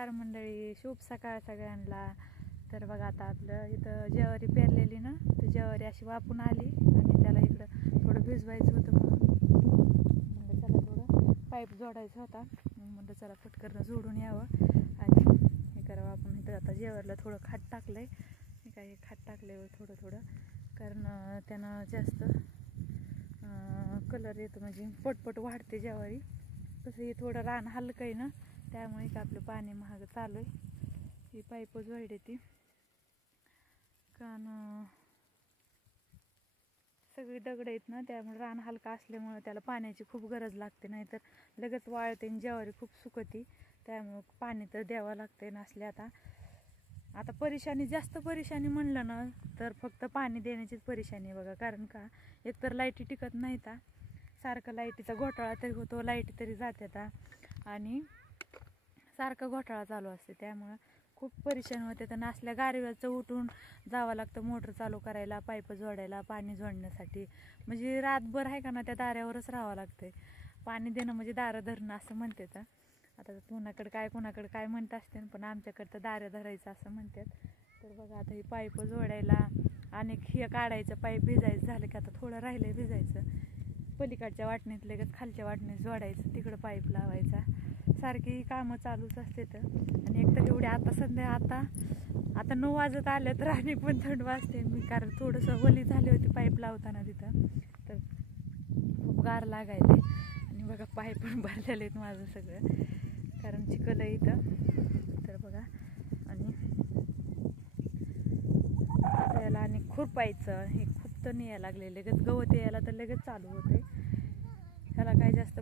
नमस्कार मंडळी, शुभ सकाळ सगळ्यांना। तर बघा आता आपलं इथं ज्वारी पेरलेली ना, तर ज्वारी अशी वापून आली आणि त्याला इकडं थोडं भिजवायचं होतं म्हणलं चला थोडं पाईप जोडायचा होता, म्हणलं चला पटकन जोडून यावं आणि हे करावं आपण। इथं आता ज्वारीला थोडं खाट टाकलंय, हे काय खाट टाकल्यावर थोडं थोडं, कारण त्यानं जास्त कलर येतो, म्हणजे पटपट वाढते ज्वारी। तसं हे थोडं रान हलकं आहे ना, त्यामुळे का आपलं पाणी महाग चालू आहे। ही पाईपच वाढते ती, कारण सगळी दगड आहेत ना, त्यामुळे रान हलका असल्यामुळे त्याला पाण्याची खूप गरज लागते, नाहीतर लगेच वाळते आणि ज्वारी खूप सुकती, त्यामुळे पाणी तर द्यावं लागते। नसले आता परेशानी, जास्त परेशानी म्हणलं ना तर फक्त पाणी देण्याचीच परेशानी बघा। कारण का एकतर लाईटी टिकत नाहीत, सारखं लाईटीचा घोटाळा तरी होतो, लाईटी तरी जातात आणि सारखं घोटाळा चालू असते, त्यामुळं खूप परेशान होते। तर नसल्या गारव्याचं उठून जावं लागतं मोटर चालू करायला, पाईप जोडायला, पाणी जोडण्यासाठी, म्हणजे रातभर आहे का ना त्या दाऱ्यावरच राहावं लागतंय। पाणी देणं म्हणजे दारं धरणं असं म्हणते तर, आता कोणाकडे काय म्हणत असते, पण आमच्याकडं तर दाऱ्या धरायचं असं म्हणतात। तर बघा आता ही पाईप जोडायला आणि हे काढायचं, पाईप भिजायचं झालं की आता थोडं राहिलंय भिजायचं, पलीकडच्या वाटणीत लगेच खालच्या वाटणीत जोडायचं, तिकडं पाईप लावायचा, सारखी कामं चालूच असते। तर आणि एक तर एवढे आता 9 वाजत आले तर आणि पण थंड वाजते मी, कारण थोडंसं ओली झाली होती पाईप लावताना तिथं, तर खूप गार लागायले। आणि बघा पाईप पण भरलेले आहेत माझं सगळं, कारण चिखल आहे इथं। तर बघा आणि त्याला आणि खुरपायचं, हे खूप तर यायला लागले, लगेच गवत यायला तर लगेच चालू होते, त्याला काय जास्त